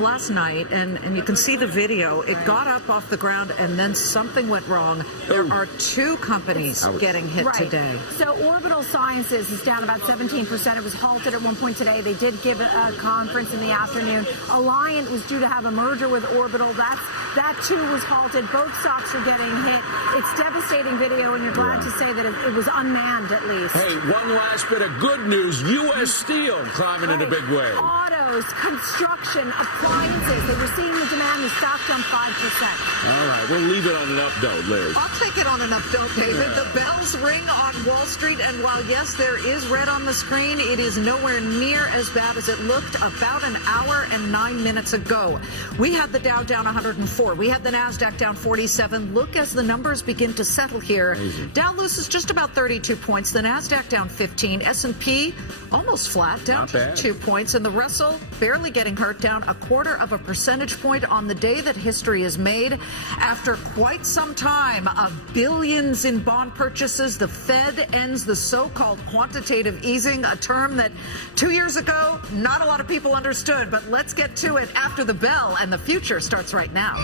last night, and you can see the video. It got up off the ground, and then something went wrong. There are two companies getting hit today. So Orbital Sciences is down about 17%. It was halted at one point today. They did give a conference in the afternoon. Alliant was due to have a merger with Orbital. That too was halted. Both stocks are getting hit. It's devastating video, and you're glad to say that it was unmanned at least. Hey, one last bit of good news. U.S. Steel climbing in a big way. Autos, construction, appliances. They were seeing the demand. The stock jumped 5%. All right, we'll leave it on an up note, Liz. I'll take it on an up note, David. The bells ring on Wall Street, and while, yes, there is red on the screen, it is nowhere near as bad as it looked about an hour and 9 minutes ago. We had the Dow down 104. We had the NASDAQ down 47. Look as the numbers begin to settle here. Amazing. Dow loses just about 32 points. The NASDAQ down 15. S&P almost flat, down 2 points. And the Russell barely getting hurt, down 1/4 of a percentage point on the day that history is made. After quite some time of billions in bond purchases, the Fed ends the so-called quantitative easing, a term that 2 years ago not a lot of people understood. But let's get to it after the bell, and the future starts right now.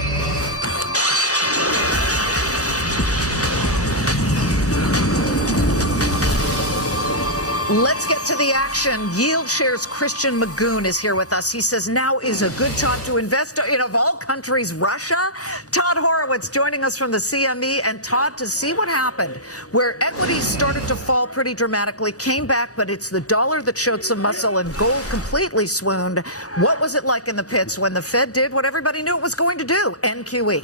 Let's get to the action. Yield Shares Christian Magoon is here with us. He says now is a good time to invest in, of all countries, Russia. Todd Horowitz joining us from the CME. And Todd, to see what happened, where equities started to fall pretty dramatically, came back, but it's the dollar that showed some muscle and gold completely swooned. What was it like in the pits when the Fed did what everybody knew it was going to do, NQE?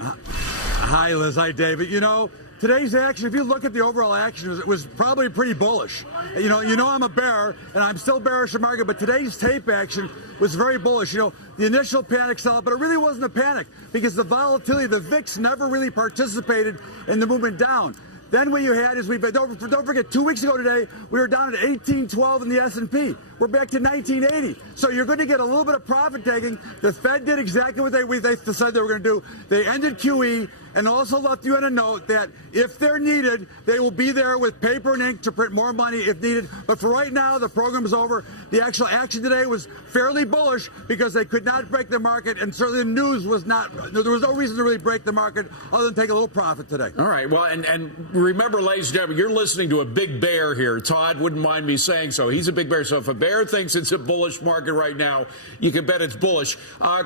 Hi, Liz. Hi, David. You know, today's action, if you look at the overall action, it was probably pretty bullish. You know I'm a bear, and I'm still bearish in the market, but today's tape action was very bullish. You know, the initial panic sell, but it really wasn't a panic because the volatility, the VIX never really participated in the movement down. Then what you had is don't forget, 2 weeks ago today, we were down at 1812 in the S&P. We're back to 1980. So you're going to get a little bit of profit taking. The Fed did exactly what they said they were going to do. They ended QE and also left you in a note that if they're needed, they will be there with paper and ink to print more money if needed. But for right now, the program is over. The actual action today was fairly bullish because they could not break the market, and certainly the news was not. There was no reason to really break the market other than take a little profit today. All right. Well, and remember, ladies and gentlemen, you're listening to a big bear here. Todd wouldn't mind me saying so. He's a big bear. So if a bear thinks it's a bullish market right now, you can bet it's bullish.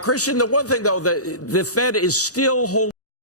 Christian, the one thing, though, the Fed is still holding